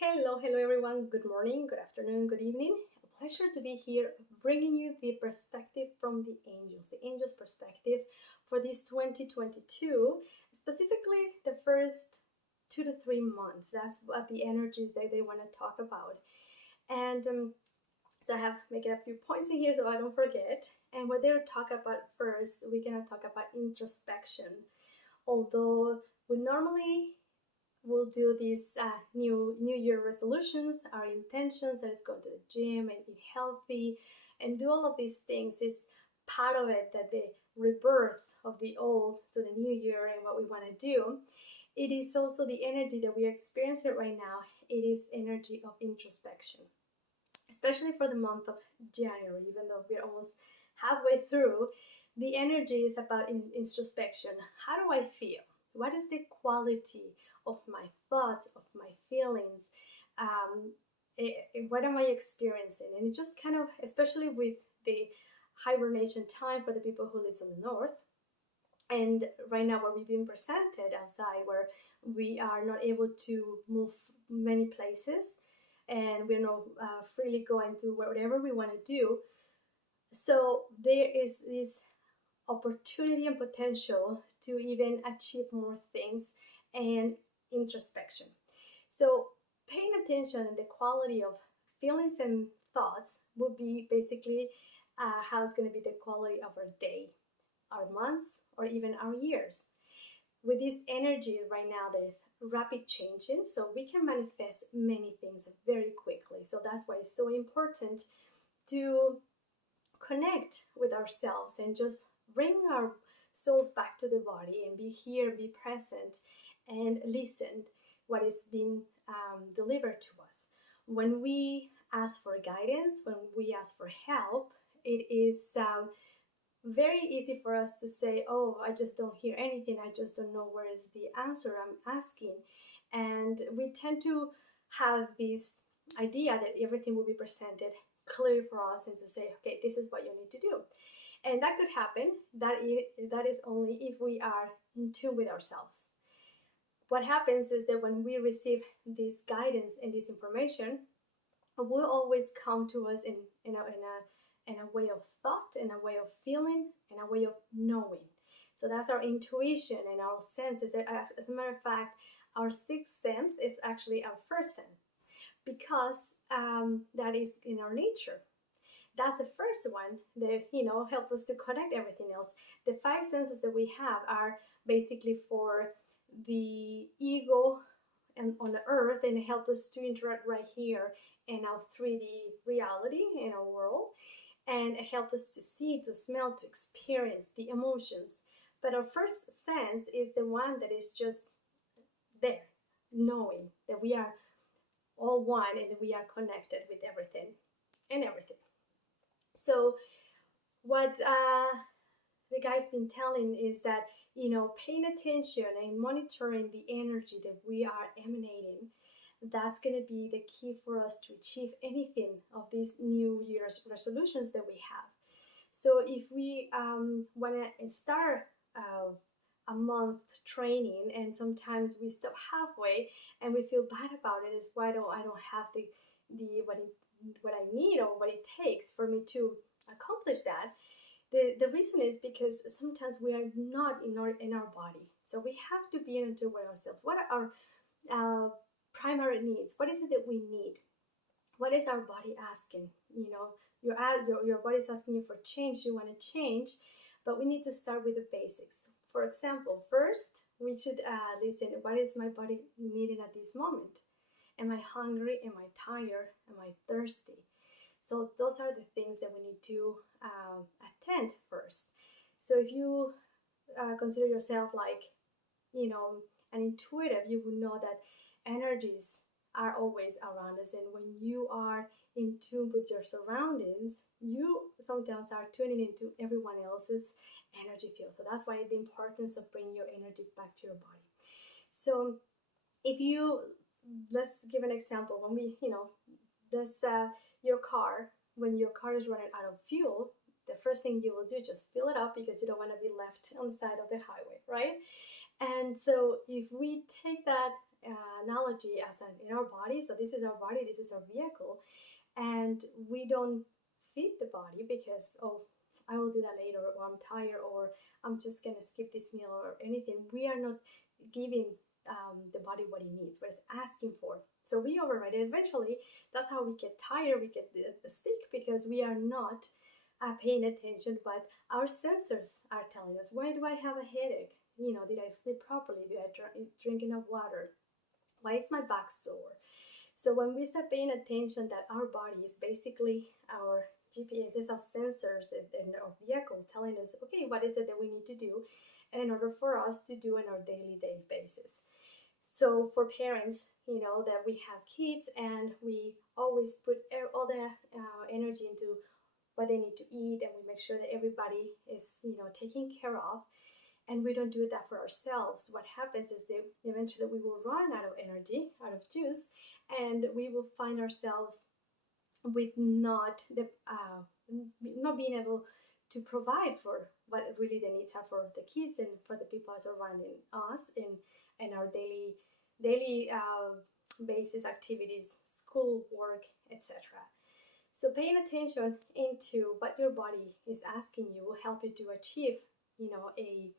Hello everyone. Good morning, good afternoon, good evening. A pleasure to be here bringing you the perspective from the angels' perspective for this 2022, specifically the first 2 to 3 months. That's what the energies that they want to talk about. And so I have making a few points in here so I don't forget. And what they're talking about first, we're gonna talk about introspection. Although we normally we'll do these new year resolutions, our intentions that is going to the gym and eat healthy and do all of these things is part of it, that the rebirth of the old to the new year and what we want to do. It is also the energy that we are experiencing right now. It is energy of introspection, especially for the month of January, even though we're almost halfway through. The energy is about introspection. How do I feel? What is the quality of my thoughts, of my feelings? What am I experiencing? And it's just kind of, especially with the hibernation time for the people who lives in the north, and right now where we've been presented outside, where we are not able to move many places, and we're not freely going to whatever we want to do. So there is this opportunity and potential to even achieve more things and introspection. So paying attention and the quality of feelings and thoughts would be basically how it's going to be the quality of our day, our months, or even our years. With this energy right now, there is rapid changing, so we can manifest many things very quickly. So that's why it's so important to connect with ourselves and just bring our souls back to the body and be here, be present, and listen what is being delivered to us. When we ask for guidance, when we ask for help, it is very easy for us to say, oh, I just don't hear anything, I just don't know where is the answer I'm asking. And we tend to have this idea that everything will be presented clear for us and to say, okay, this is what you need to do. And that could happen. That is only if we are in tune with ourselves. What happens is that when we receive this guidance and this information, it will always come to us in a way of thought, in a way of feeling, in a way of knowing. So that's our intuition and our senses. As a matter of fact, our sixth sense is actually our first sense, because that is in our nature. That's the first one that help us to connect everything else. The five senses that we have are basically for the ego and on the earth, and help us to interact right here in our 3D reality in our world, and it helps us to see, to smell, to experience the emotions. But our first sense is the one that is just there, knowing that we are all one and that we are connected with everything and everything. So what the guy's been telling is that, paying attention and monitoring the energy that we are emanating, that's going to be the key for us to achieve anything of these New Year's resolutions that we have. So if we want to start a month training, and sometimes we stop halfway and we feel bad about it, is why I don't have the what I need or what it takes for me to accomplish that. The reason is because sometimes we are not in our body. So we have to be in tune with ourselves. What are our primary needs? What is it that we need? What is our body asking? Your body is asking you for change. You want to change, but we need to start with the basics. For example, first we should listen. What is my body needing at this moment? Am I hungry? Am I tired? Am I thirsty? So those are the things that we need to attend first. So if you consider yourself like, an intuitive, you will know that energies are always around us. And when you are in tune with your surroundings, you sometimes are tuning into everyone else's energy field. So that's why the importance of bringing your energy back to your body. So if you, let's give an example. When we, this your car, when your car is running out of fuel, the first thing you will do is just fill it up, because you don't want to be left on the side of the highway, right? And so if we take that analogy as in our body. So this is our body, this is our vehicle, and we don't feed the body because, oh, I will do that later, or I'm tired, or I'm just gonna skip this meal or anything. We are not giving the body what it needs, what it's asking for. So we override it. Eventually, that's how we get tired, we get sick, because we are not paying attention. But our sensors are telling us, why do I have a headache? Did I sleep properly? Did I drink enough water? Why is my back sore? So when we start paying attention that our body is basically our GPS, is our sensors in our vehicle telling us, okay, what is it that we need to do in order for us to do on our daily basis. So for parents, that we have kids and we always put all the energy into what they need to eat, and we make sure that everybody is, taken care of, and we don't do that for ourselves, what happens is that eventually we will run out of energy, out of juice, and we will find ourselves with not being able to provide for what really the needs are for the kids and for the people surrounding us in our daily basis activities, school, work, etc. So paying attention into what your body is asking you will help you to achieve, a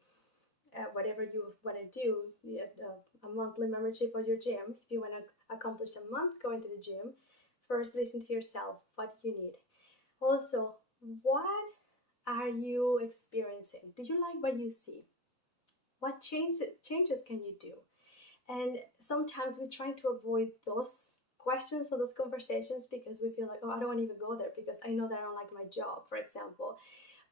whatever you want to do, a monthly membership for your gym. If you want to accomplish a month going to the gym, first listen to yourself, what you need. Also, what are you experiencing? Do you like what you see? What changes can you do? And sometimes we try to avoid those questions or those conversations because we feel like, oh, I don't want to even go there because I know that I don't like my job, for example.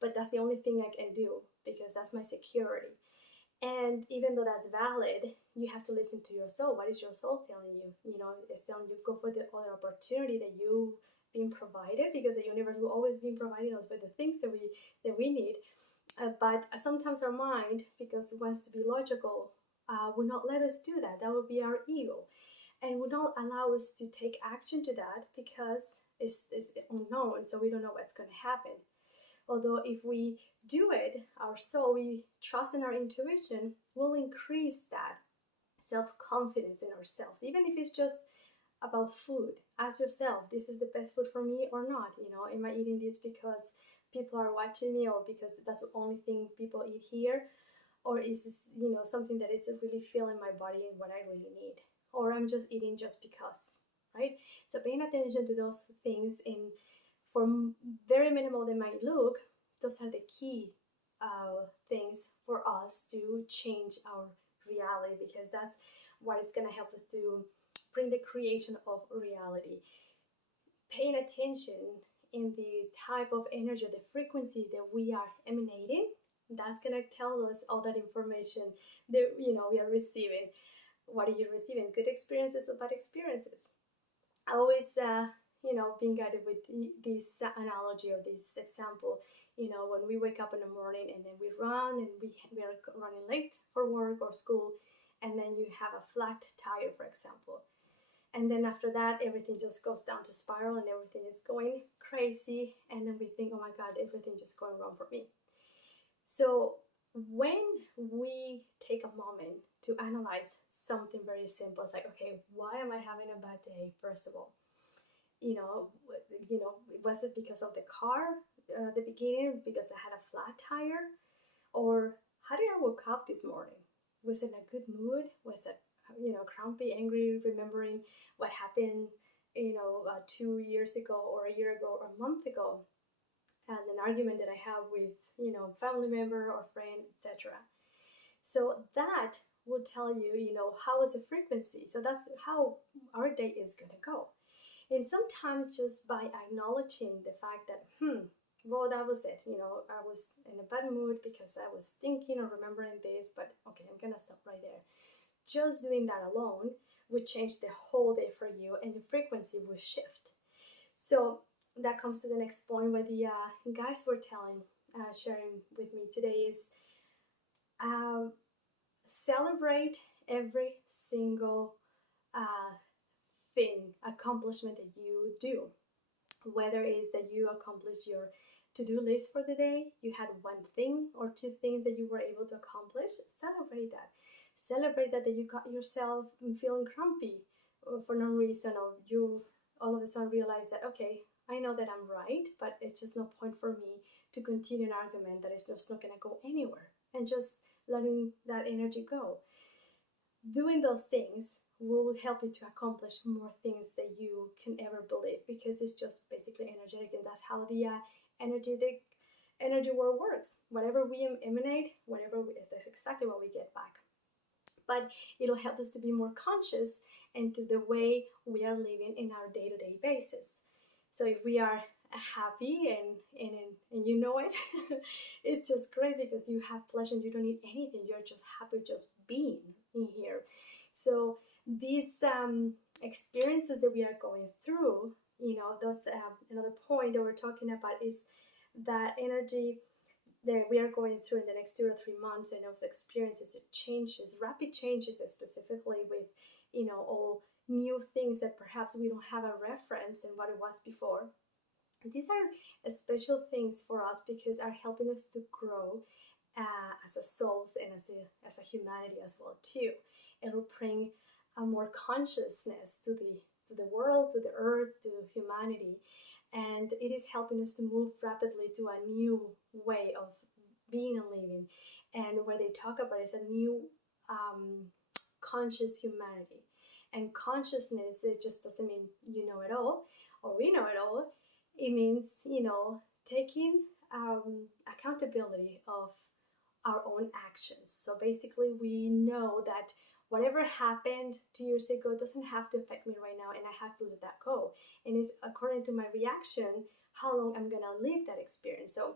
But that's the only thing I can do because that's my security. And even though that's valid, you have to listen to your soul. What is your soul telling you? It's telling you go for the other opportunity that you've been provided, because the universe will always be providing us with the things that we need. But sometimes our mind, because it wants to be logical, will not let us do that. That would be our ego, and would not allow us to take action to that because it's unknown. So we don't know what's going to happen. Although if we do it, our soul, we trust in our intuition, will increase that self-confidence in ourselves. Even if it's just about food, ask yourself, this is the best food for me or not? Am I eating this because people are watching me, or because that's the only thing people eat here? Or is this, something that is really filling my body and what I really need? Or I'm just eating just because, right? So paying attention to those things, for very minimal they might look, those are the key things for us to change our reality, because that's what is going to help us to bring the creation of reality. Paying attention in the type of energy, the frequency that we are emanating, that's going to tell us all that information that we are receiving. What are you receiving? Good experiences or bad experiences? I always being guided with this analogy or this example. When we wake up in the morning and then we run and we are running late for work or school, and then you have a flat tire, for example. And then after that, everything just goes down to spiral and everything is going crazy. And then we think, oh my God, everything just going wrong for me. So when we take a moment to analyze something very simple, it's like, okay, why am I having a bad day? First of all, was it because of the car at the beginning, because I had a flat tire? Or how did I wake up this morning? Was it in a good mood? Was it, grumpy, angry, remembering what happened, 2 years ago or a year ago or a month ago? And an argument that I have with, family member or friend, etc. So that will tell you, how is the frequency? So that's how our day is going to go. And sometimes just by acknowledging the fact that, well, that was it. I was in a bad mood because I was thinking or remembering this, but okay, I'm going to stop right there. Just doing that alone would change the whole day for you, and your frequency will shift. So that comes to the next point, where the guys were sharing with me today is celebrate every single accomplishment that you do. Whether it is that you accomplish your to-do list for the day, you had one thing or two things that you were able to accomplish, celebrate that. celebrate that you got yourself feeling grumpy for no reason, or you all of a sudden realize that, okay, I know that I'm right, but it's just no point for me to continue an argument that is just not going to go anywhere, and just letting that energy go. Doing those things will help you to accomplish more things that you can ever believe, because it's just basically energetic, and that's how the energetic energy world works. Whatever we emanate, that's exactly what we get back. But it'll help us to be more conscious into the way we are living in our day-to-day basis. So if we are happy and you know it, it's just great, because you have pleasure and you don't need anything. You're just happy just being in here. So these experiences that we are going through, those another point that we're talking about is that energy that we are going through in the next 2 or 3 months, and those experiences, it changes, rapid changes, specifically with all new things that perhaps we don't have a reference in what it was before. These are special things for us, because are helping us to grow as a souls, and as a humanity as well too. It'll bring a more consciousness to the world, to the earth, to humanity, and it is helping us to move rapidly to a new way of being and living. And where they talk about is a new conscious humanity. And consciousness, it just doesn't mean you know it all, or we know it all. It means taking accountability of our own actions. So basically, we know that whatever happened 2 years ago doesn't have to affect me right now, and I have to let that go. And it's according to my reaction how long I'm gonna live that experience. So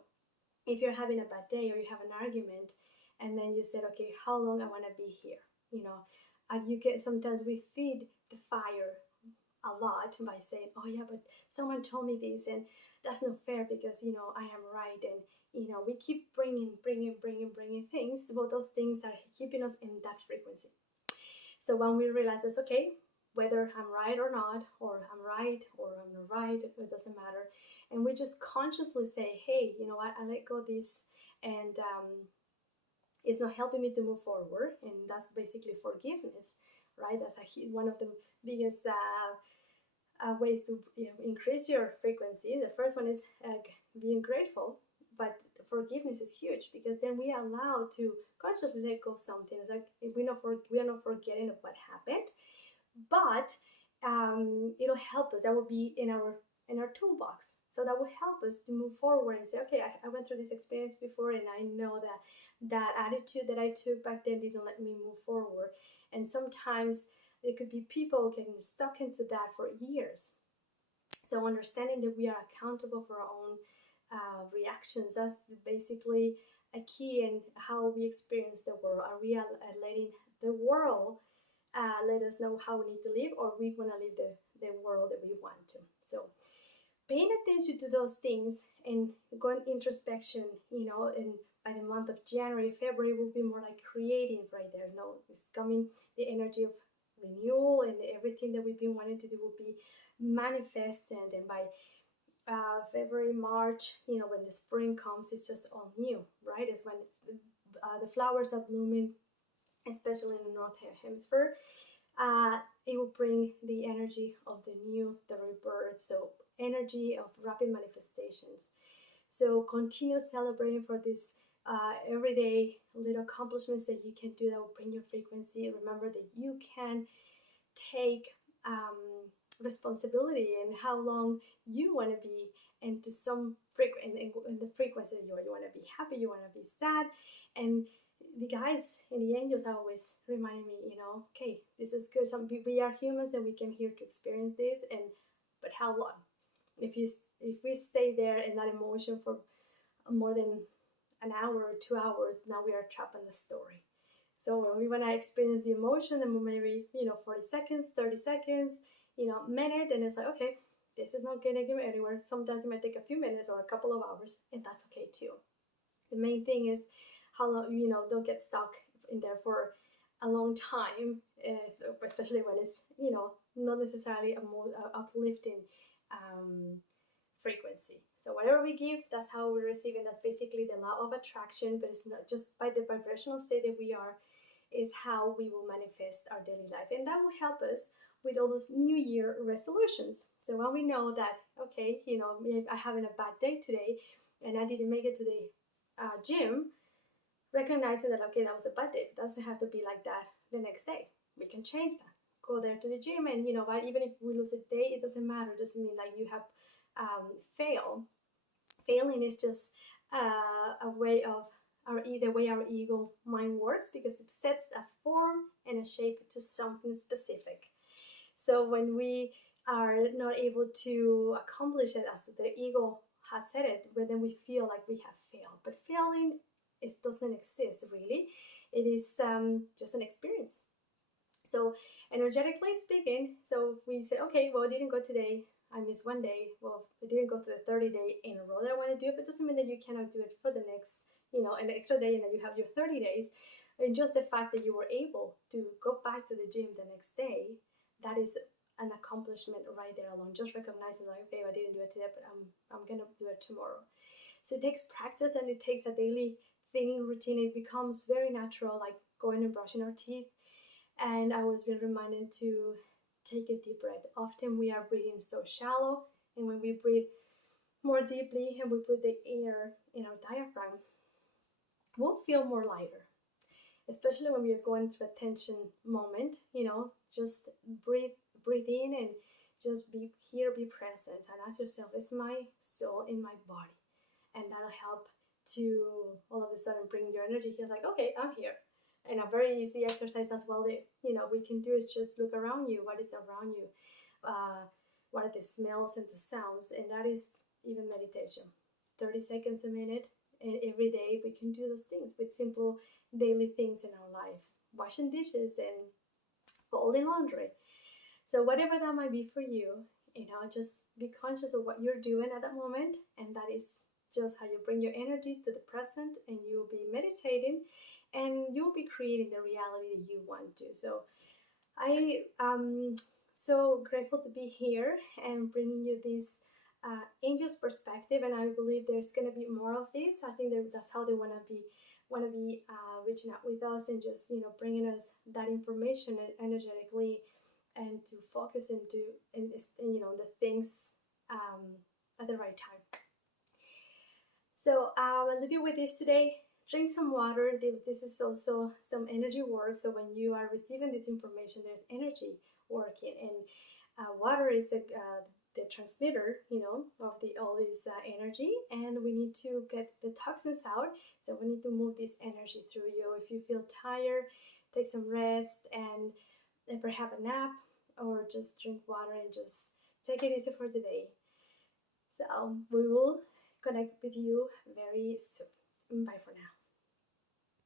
if you're having a bad day, or you have an argument, and then you said, okay, how long I want to be here, you get, sometimes we feed the fire a lot by saying, oh yeah, but someone told me this, and that's not fair, because I am right. And we keep bringing things, but those things are keeping us in that frequency. So when we realize this, okay, whether I'm right or not, or I'm right or I'm not right, it doesn't matter. And we just consciously say, hey, you know what, I let go of this, and it's not helping me to move forward. And that's basically forgiveness, right? That's one of the biggest ways to increase your frequency. The first one is being grateful, but forgiveness is huge, because then we are allowed to consciously let go of something. It's like we are not forgetting of what happened, but it'll help us. That will be in our toolbox. So that will help us to move forward and say, okay, I went through this experience before, and I know that attitude that I took back then didn't let me move forward. And sometimes it could be people getting stuck into that for years. So understanding that we are accountable for our own reactions, that's basically a key in how we experience the world. Are we letting the world let us know how we need to live, or we want to live the world that we want to? So paying attention to those things and going introspection, and by the month of January, February will be more like creative right there. It's coming, the energy of renewal, and everything that we've been wanting to do will be manifested. And by February, March, when the spring comes, it's just all new, right? It's when the flowers are blooming, especially in the North Hemisphere. It will bring the energy of the new, the rebirth, so energy of rapid manifestations. So continue celebrating for this everyday little accomplishments that you can do that will bring your frequency. Remember that you can take responsibility in how long you want to be, and to some in the frequency that you want to be happy, you want to be sad. And the guys and the angels are always reminding me, okay, this is good. We are humans, and we came here to experience this, but how long? If we stay there in that emotion for more than an hour or 2 hours, now we are trapped in the story. So when we want to experience the emotion, then maybe 40 seconds, 30 seconds, minute, and it's like, okay, this is not gonna get me anywhere. Sometimes it might take a few minutes or a couple of hours, and that's okay too. The main thing is how long, don't get stuck in there for a long time, especially when it's not necessarily a more uplifting frequency. So whatever we give, that's how we receive, and that's basically the law of attraction. But it's not just by the vibrational state that we are is how we will manifest our daily life. And that will help us with all those New Year resolutions. So when we know that, okay, if I'm having a bad day today and I didn't make it to the gym, recognizing that, okay, that was a bad day. It doesn't have to be like that the next day. We can change that. Go there to the gym, and what, even if we lose a day, it doesn't matter. It doesn't mean like you have failed. Failing is just a way of the way our ego mind works, because it sets a form and a shape to something specific. So when we are not able to accomplish it as the ego has said it, but then we feel like we have failed. But failing doesn't exist really. It is just an experience. So energetically speaking, so we said, okay, well, I didn't go today. I missed one day. Well, I didn't go to the 30-day in a row that I want to do it, but it doesn't mean that you cannot do it for the next, an extra day, and then you have your 30 days. And just the fact that you were able to go back to the gym the next day, that is an accomplishment right there alone. Just recognizing like, okay, I didn't do it today, but I'm gonna do it tomorrow. So it takes practice, and it takes a daily thing, routine. It becomes very natural, like going and brushing our teeth. And I was being reminded to take a deep breath. Often we are breathing so shallow, and when we breathe more deeply and we put the air in our diaphragm, we'll feel more lighter. Especially when we are going through a tension moment, just breathe in and just be here, be present, and ask yourself, is my soul in my body? And that'll help to all of a sudden bring your energy here, like, okay, I'm here. And a very easy exercise as well that we can do is just look around you. What is around you? What are the smells and the sounds? And that is even meditation. 30 seconds a minute, and every day we can do those things with simple daily things in our life. Washing dishes and folding laundry. So whatever that might be for you, just be conscious of what you're doing at that moment, and that is just how you bring your energy to the present, and you'll be meditating, and you'll be creating the reality that you want to. So I am so grateful to be here and bringing you this angel's perspective, and I believe there's going to be more of this. I think that's how they want to be reaching out with us, and just bringing us that information energetically, and to focus into the things at the right time. So I'll leave you with this today. Drink some water. This is also some energy work. So when you are receiving this information, there's energy working, and water is the transmitter, of all this energy, and we need to get the toxins out. So we need to move this energy through you. If you feel tired, take some rest, and perhaps a nap, or just drink water and just take it easy for the day. So we will connect with you very soon.